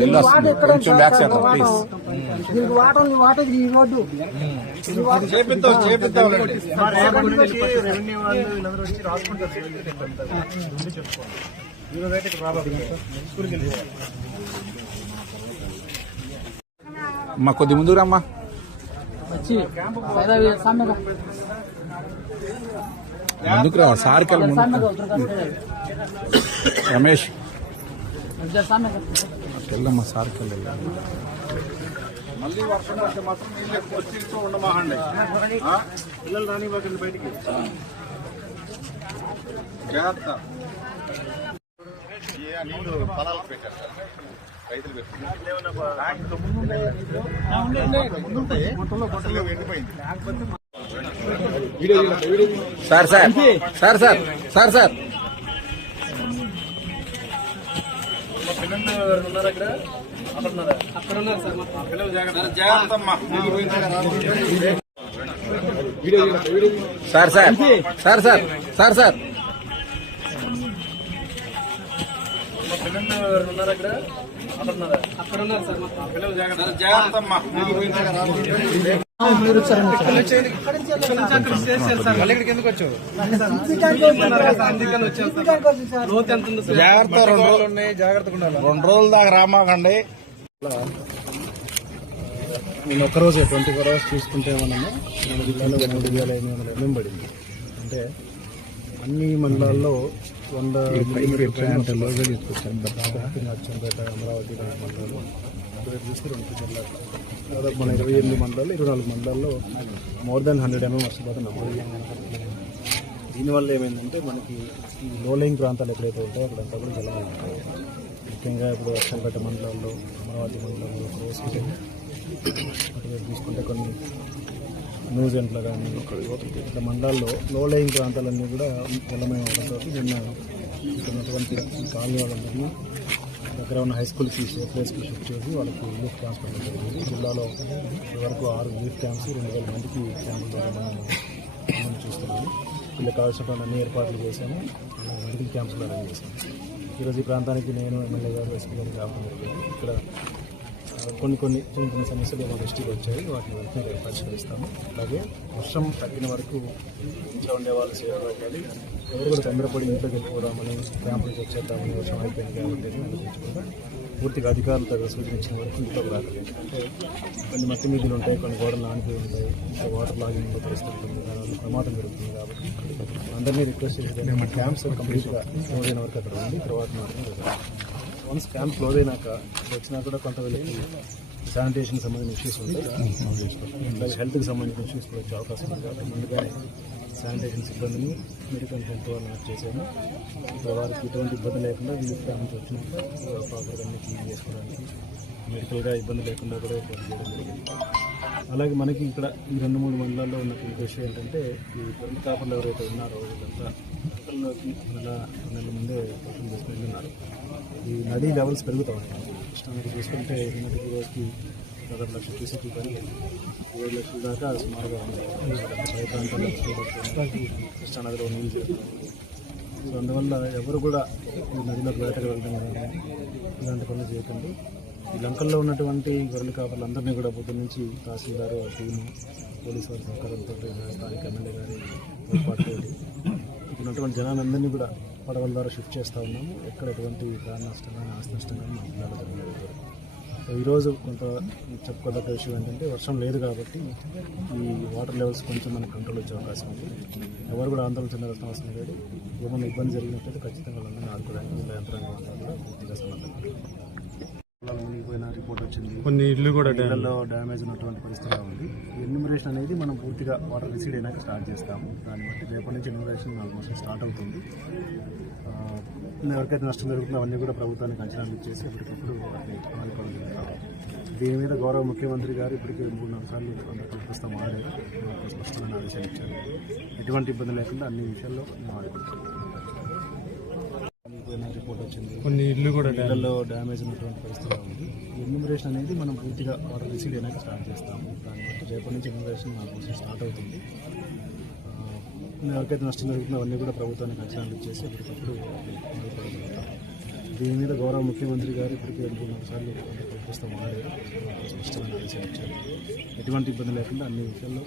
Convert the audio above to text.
Cell వస్తుంది కొంచెం back side please దీనికి వాటర్ ఉంది వాటర్ ఈ రోడ్డు. చేపిద్దాం చేపిద్దాం రేపటి నుంచి రెవెన్యూ వాళ్ళు వీళ్ళందరూ వచ్చి రాసుకుంటారు ముందు చెప్పుకోవాలి ఈ రోజు అయితే ఇక్కడ రాబోతుంది. స్కూల్కి వెళ్ళిపోవాలి. అమ్మా కొద్ది ముందు రమ్మా. వచ్చి సైదావి సమ్మెగా ముందుకు వెళ్ళమ్మా సార్కి వెళ్ళాలి మళ్ళీ వర్షం మాత్రం నీళ్ళు ఎక్కువ వచ్చేస్తూ ఉండమాహండి పిల్లలు sir? Sir sir sir sir sir. ఉన్నారు అక్కడ ఉన్నారు sir sir sir sir. Sir sir. Sir పిల్లలు ఉన్నారు అక్కడ జాగ్రత్త రెండు రోజులు ఉన్నాయి జాగ్రత్తగా ఉండాలి రెండు రోజుల దాకా రామాకండి నేను ఒక్కరోజే ట్వంటీ ఫోర్ అవర్స్ చూసుకుంటే మనము మన జిల్లాలో మూడు వేల ఎనిమిది వందల ఎంఎం పడింది. అంటే అన్ని మండలాల్లో వంద అచ్చంపేట అమరావతి మండలాలు. దాదాపు మన ఇరవై ఎనిమిది మండలాలు ఇరవై నాలుగు మండలాల్లో మోర్ దాన్ హండ్రెడ్ ఎంఎం వర్షపాతం నమోదు దీనివల్ల ఏమైందంటే మనకి ఈ లో లైన్ ప్రాంతాలు ఎక్కడైతే ఉంటాయో అక్కడంతా కూడా జలం ఉంటాయి. ముఖ్యంగా ఇప్పుడు వర్షంపేట మండలాల్లో అమరావతి మండలంలో తీసుకుంటే కొన్ని న్యూస్ ఎంట్లో కానీ ఇట్లా మండలాల్లో లో లైన్ ప్రాంతాలన్నీ కూడా జలమయం అవడంతో నిన్న ఇక్కడ ఉన్నటువంటి కాలనీ వాళ్ళందరినీ దగ్గర ఉన్న హై స్కూల్ సేఫ్ ప్లేస్కి షిఫ్ట్ చేసి వాళ్ళకి రిలీఫ్ క్యాంప్స్ పెట్టడం జరిగింది. జిల్లాలో ఇదివరకు ఆరు రిలీఫ్ క్యాంప్స్ రెండు వేల మందికి క్యాంపుల ద్వారా మనం చూస్తున్నాము. వీళ్ళకి కావాల్సినటువంటి అన్ని ఏర్పాట్లు చేశాము. మెడికల్ క్యాంప్స్ కూడా అరేంజ్ చేశాము. ఈరోజు ఈ ప్రాంతానికి నేను ఎమ్మెల్యే గారు ఎస్పీ గారు రావడం జరిగింది. ఇక్కడ కొన్ని కొన్ని చిన్న చిన్న సమస్యలు మా దృష్టికి వచ్చాయి. వాటిని వెంటనే రేపు పరిష్కరిస్తాము. అలాగే వర్షం తగ్గిన వరకు ఇంట్లో ఉండే వాళ్ళు సేవలు పెట్టాలి ఎవరు కూడా తొందరపడి ఇంట్లోకి వెళ్ళిపోదామని క్యాంపులు వచ్చేద్దామని వర్షం అయిపోయింది కాబట్టి ఆలోచించకుండా పూర్తిగా అధికారులు తగ్గ సూచన ఇచ్చిన వరకు ఇంట్లోకి రాకలేదు అంటే కొన్ని మట్టి మీదులు ఉంటాయి కొన్ని గోడలు ఆనిపోయి ఉంటాయి. ఇంకా వాటర్ లాగింగ్ పరిస్థితి ఉంటుంది. దానివల్ల ప్రమాదం జరుగుతుంది కాబట్టి అందరినీ రిక్వెస్ట్ చేసేది మా క్యాంప్స్ కంప్లీట్గా క్లోజ్ వరకు అక్కడ ఉంది తర్వాత మాత్రమే వన్స్ క్యాంప్ క్లోజ్ అయినాక వచ్చినా కూడా కొంత శానిటేషన్ సంబంధించిన ఇష్యూస్ ఉంటాయి. అలాగే హెల్త్కి సంబంధించిన ఇష్యూస్ కూడా వచ్చే అవకాశం ఉంది కాబట్టి ముందుగానే శానిటేషన్ సిబ్బందిని మెడికల్ హెల్త్ వాళ్ళని యాడ్ వారికి ఎటువంటి ఇబ్బంది లేకుండా వీళ్ళు క్యాంప్ నుంచి వచ్చినాక ప్రాపర్గా అన్ని క్లీన్ చేసుకోవడానికి మెడికల్గా ఇబ్బంది లేకుండా కూడా చేయడం జరిగింది. అలాగే మనకి ఇక్కడ ఈ రెండు మూడు మండలాల్లో ఉన్నటువంటి విషయం ఏంటంటే ఈ పెద్ద కాపర్లు ఎవరైతే ఉన్నారో వీళ్ళంతా నదుల్లోకి నెల నెల ముందే పక్కన తీసుకుని ఉన్నారు ఈ నదీ లెవెల్స్ పెరుగుతూ ఉంటాయి కృష్ణా చూసుకుంటే నిన్నటికి రోజుకి దాదాపు లక్ష క్యూసెక్ కానీ ఏడు లక్షల దాకా సుమారుగా ఉంది పై ప్రాంతాల్లో చూడవచ్చు కృష్ణా నదిలో నీళ్ళు చేరుతుంది సో అందువల్ల ఎవరు కూడా ఈ నదిలో వేటకు వెళ్ళడం కానీ ఇలాంటి పనులు చేయకండి. ఈ లంకల్లో ఉన్నటువంటి గొర్రెల కాపర్లందరినీ కూడా పొద్దు నుంచి తహసీల్దారు ఆ టీము పోలీసు వారి సహకారంతో స్థానిక ఎమ్మెల్యే గారి తోడ్పాటుతో ఉన్నటువంటి జనాలందరినీ కూడా పడవల ద్వారా షిఫ్ట్ చేస్తూ ఉన్నాము. ఎక్కడ ఎటువంటి ప్రాణ నష్టం కానీ ఆస్తి నష్టం కానీ మా జిల్లాలో జరగలేదు ఈరోజు కొంత చెప్పుకోదగ్గ విషయం ఏంటంటే వర్షం లేదు కాబట్టి ఈ వాటర్ లెవెల్స్ కొంచెం మనకు కంట్రోల్ వచ్చే అవకాశం ఉంది. ఎవరు కూడా ఆందోళన చెందాల్సిన అవసరం లేదు. ఏమైనా ఇబ్బంది జరిగినట్లయితే ఖచ్చితంగా వాళ్ళందరినీ ఆడుకోవడానికి యంత్రాంగం పూర్తిగా సమర్థం మునిగిపోయిన రిపోర్ట్ వచ్చింది. కొన్ని ఇల్లు కూడా ఇళ్ళలో డ్యామేజ్ ఉన్నటువంటి పరిస్థితి ఉంది? ఎన్యూమరేషన్ అనేది మనం పూర్తిగా వాటర్ రిసీడ్ అయినాక స్టార్ట్ చేస్తాము. దాన్ని బట్టి రేపటి నుంచి ఎన్యూమరేషన్ ఆల్మోస్ట్ స్టార్ట్ అవుతుంది. ఎవరికైతే నష్టం జరుగుతుందో అవన్నీ కూడా ప్రభుత్వానికి అంచనాలు ఇచ్చేసి ఎప్పటికప్పుడు వాటిని ఆదుకోవడం జరుగుతుంది. దీని మీద గౌరవ ముఖ్యమంత్రి గారు ఇప్పటికే మూడు నాలుగు సార్లు చూపిస్తాం ఆడారు స్పష్టమైన ఆదేశాలు ఇచ్చారు. ఎటువంటి ఇబ్బంది లేకుండా అన్ని విషయాల్లో మేము ఆడుకుంటాం రిపోర్ట్ వచ్చింది. కొన్ని ఇల్లు కూడా ఇళ్ళలో డ్యామేజ్ ఉన్నటువంటి పరిస్థితి ఉంది. ఎన్యూమరేషన్ అనేది మనం పూర్తిగా వాటర్ రిసీడ్ అయినాక స్టార్ట్ చేస్తాము. దాన్ని బట్టి రేపటి నుంచి ఎన్యూమరేషన్ ఆల్మోస్ట్ స్టార్ట్ అవుతుంది. ఎవరికైతే నష్టం జరుగుతుందో. అవన్నీ కూడా ప్రభుత్వానికి అంచనాలు ఇచ్చేసి ఎప్పటికప్పుడు. దీని మీద గౌరవ ముఖ్యమంత్రి గారు ఇప్పటికే రెండు మూడు సార్లు పుస్తకం వాడారు స్పష్టమైన ఇచ్చారు ఎటువంటి ఇబ్బంది లేకుండా అన్ని విషయాల్లో